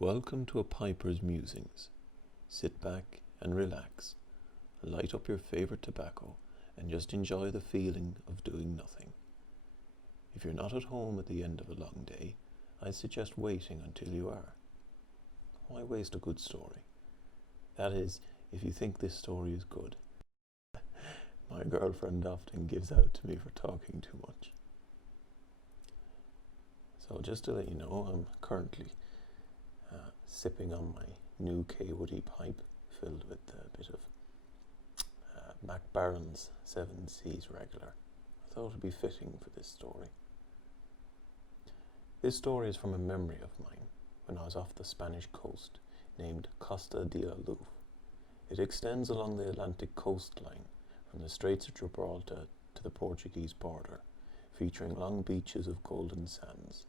Welcome to a piper's musings. Sit back and relax, light up your favorite tobacco, and just enjoy the feeling of doing nothing. If you're not at home at the end of a long day, I suggest waiting until you are. Why waste a good story? That is, if you think this story is good. My girlfriend often gives out to me for talking too much. So just to let you know, I'm currently sipping on my new K Woody pipe filled with a bit of Mac Barron's 7 Seas regular. I thought it would be fitting for this story. This story is from a memory of mine when I was off the Spanish coast named Costa de la Luz. It extends along the Atlantic coastline from the Straits of Gibraltar to the Portuguese border, featuring long beaches of golden sands.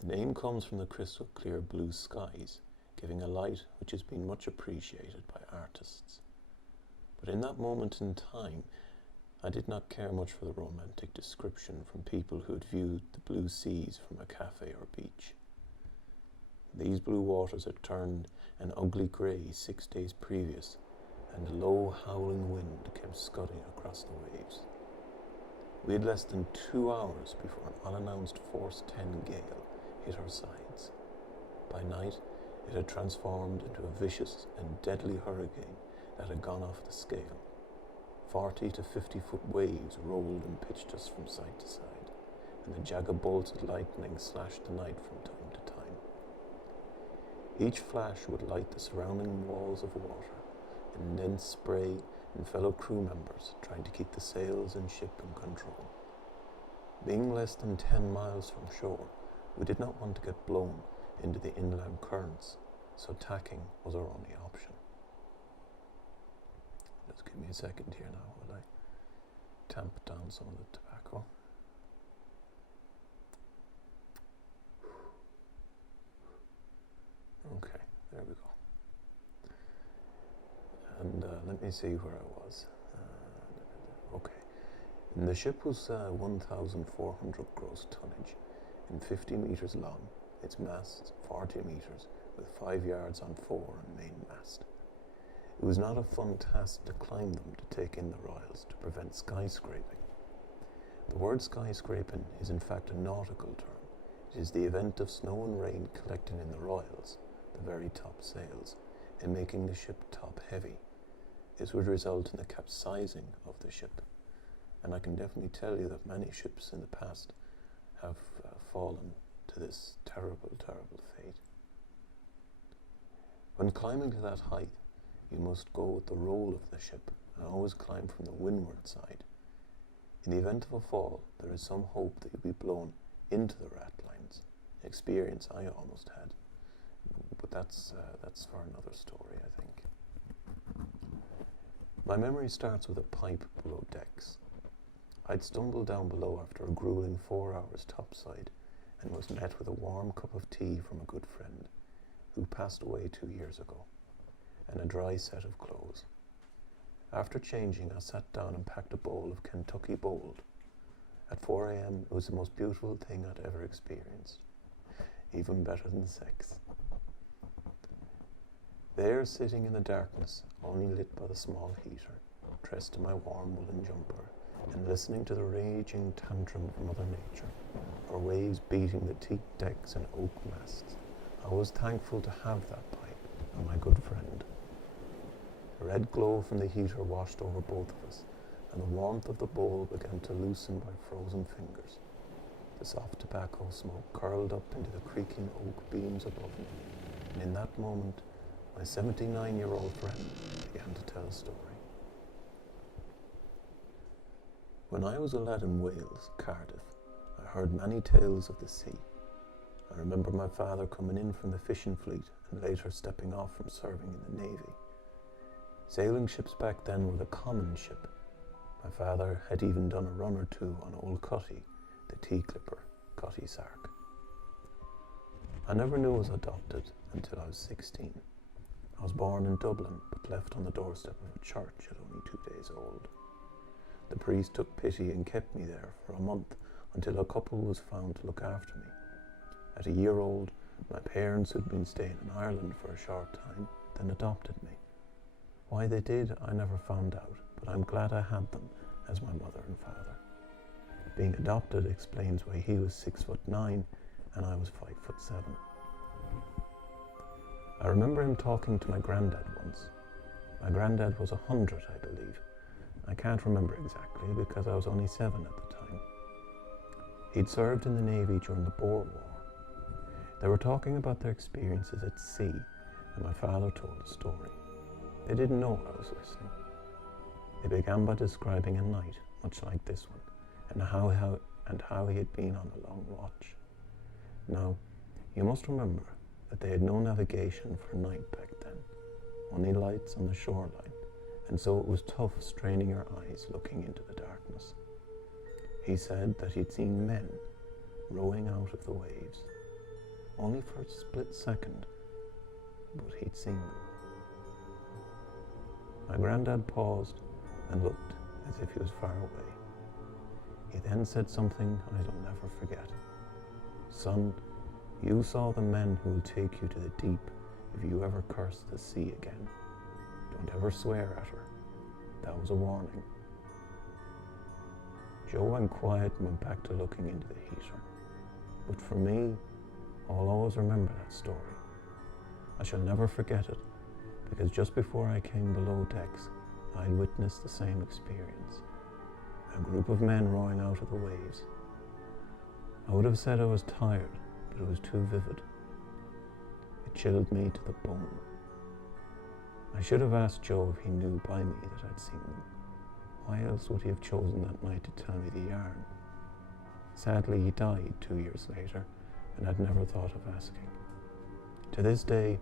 The name comes from the crystal clear blue skies, giving a light which has been much appreciated by artists. But in that moment in time, I did not care much for the romantic description from people who had viewed the blue seas from a cafe or beach. These blue waters had turned an ugly grey 6 days previous, and a low howling wind came scudding across the waves. We had less than 2 hours before an unannounced force 10 gale hit our sides. By night, it had transformed into a vicious and deadly hurricane that had gone off the scale. 40 to 50-foot waves rolled and pitched us from side to side, and the jagged bolts of lightning slashed the night from time to time. Each flash would light the surrounding walls of water, and dense spray and fellow crew members trying to keep the sails and ship in control. Being less than 10 miles from shore, we did not want to get blown into the inland currents, so tacking was our only option. Just give me a second here now while I tamp down some of the tobacco. Okay, there we go. And let me see where I was. Okay. And the ship was 1,400 gross tonnage and 50 metres long, its masts 40 metres, with 5 yards on fore and main mast. It was not a fun task to climb them to take in the royals to prevent skyscraping. The word skyscraping is in fact a nautical term. It is the event of snow and rain collecting in the royals, the very top sails, and making the ship top heavy. This would result in the capsizing of the ship, and I can definitely tell you that many ships in the past have fallen to this terrible, terrible fate. When climbing to that height, you must go with the roll of the ship and always climb from the windward side. In the event of a fall, there is some hope that you'll be blown into the ratlines, an experience I almost had, but that's for another story, I think. My memory starts with a pipe below decks. I'd stumbled down below after a grueling 4 hours topside and was met with a warm cup of tea from a good friend who passed away 2 years ago, and a dry set of clothes. After changing, I sat down and packed a bowl of Kentucky Bold. At 4 a.m, it was the most beautiful thing I'd ever experienced, even better than sex. There, sitting in the darkness, only lit by the small heater, dressed in my warm woolen jumper, and listening to the raging tantrum of Mother Nature, her waves beating the teak decks and oak masts, I was thankful to have that pipe and my good friend. The red glow from the heater washed over both of us, and the warmth of the bowl began to loosen my frozen fingers. The soft tobacco smoke curled up into the creaking oak beams above me, and in that moment, my 79-year-old friend began to tell a story. When I was a lad in Wales, Cardiff, I heard many tales of the sea. I remember my father coming in from the fishing fleet and later stepping off from serving in the Navy. Sailing ships back then were the common ship. My father had even done a run or two on Old Cutty, the tea-clipper, Cutty Sark. I never knew I was adopted until I was 16. I was born in Dublin, but left on the doorstep of a church at only 2 days old. The priest took pity and kept me there for a month until a couple was found to look after me. At a year old, My parents, who'd been staying in Ireland for a short time, then adopted me. Why they did, I never found out, but I'm glad I had them as my mother and father. Being adopted explains why he was 6'9" and I was 5'7". I remember him talking to my granddad once. My granddad was 100, I believe. I can't remember exactly because I was only 7 at the time. He'd served in the Navy during the Boer War. They were talking about their experiences at sea, and my father told a story. They didn't know I was listening. They began by describing a night, much like this one, and how he had been on a long watch. Now, you must remember that they had no navigation for night back then, only lights on the shoreline, and so it was tough straining your eyes looking into the darkness. He said that he'd seen men rowing out of the waves, only for a split second, but he'd seen them. My granddad paused and looked as if he was far away. He then said something I'll never forget. "Son, you saw the men who will take you to the deep if you ever curse the sea again. Don't ever swear at her." That was a warning. Joe went quiet and went back to looking into the heater. But for me, I'll always remember that story. I shall never forget it, because just before I came below decks, I had witnessed the same experience. A group of men rowing out of the waves. I would have said I was tired, but it was too vivid. It chilled me to the bone. I should have asked Joe if he knew by me that I'd seen them. Why else would he have chosen that night to tell me the yarn? Sadly, he died 2 years later, and I'd never thought of asking. To this day,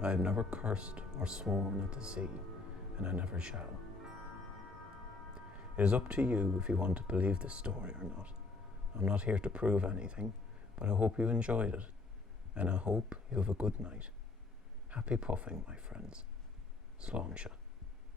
I have never cursed or sworn at the sea, and I never shall. It is up to you if you want to believe this story or not. I'm not here to prove anything, but I hope you enjoyed it, and I hope you have a good night. Happy puffing, my friends. Slán.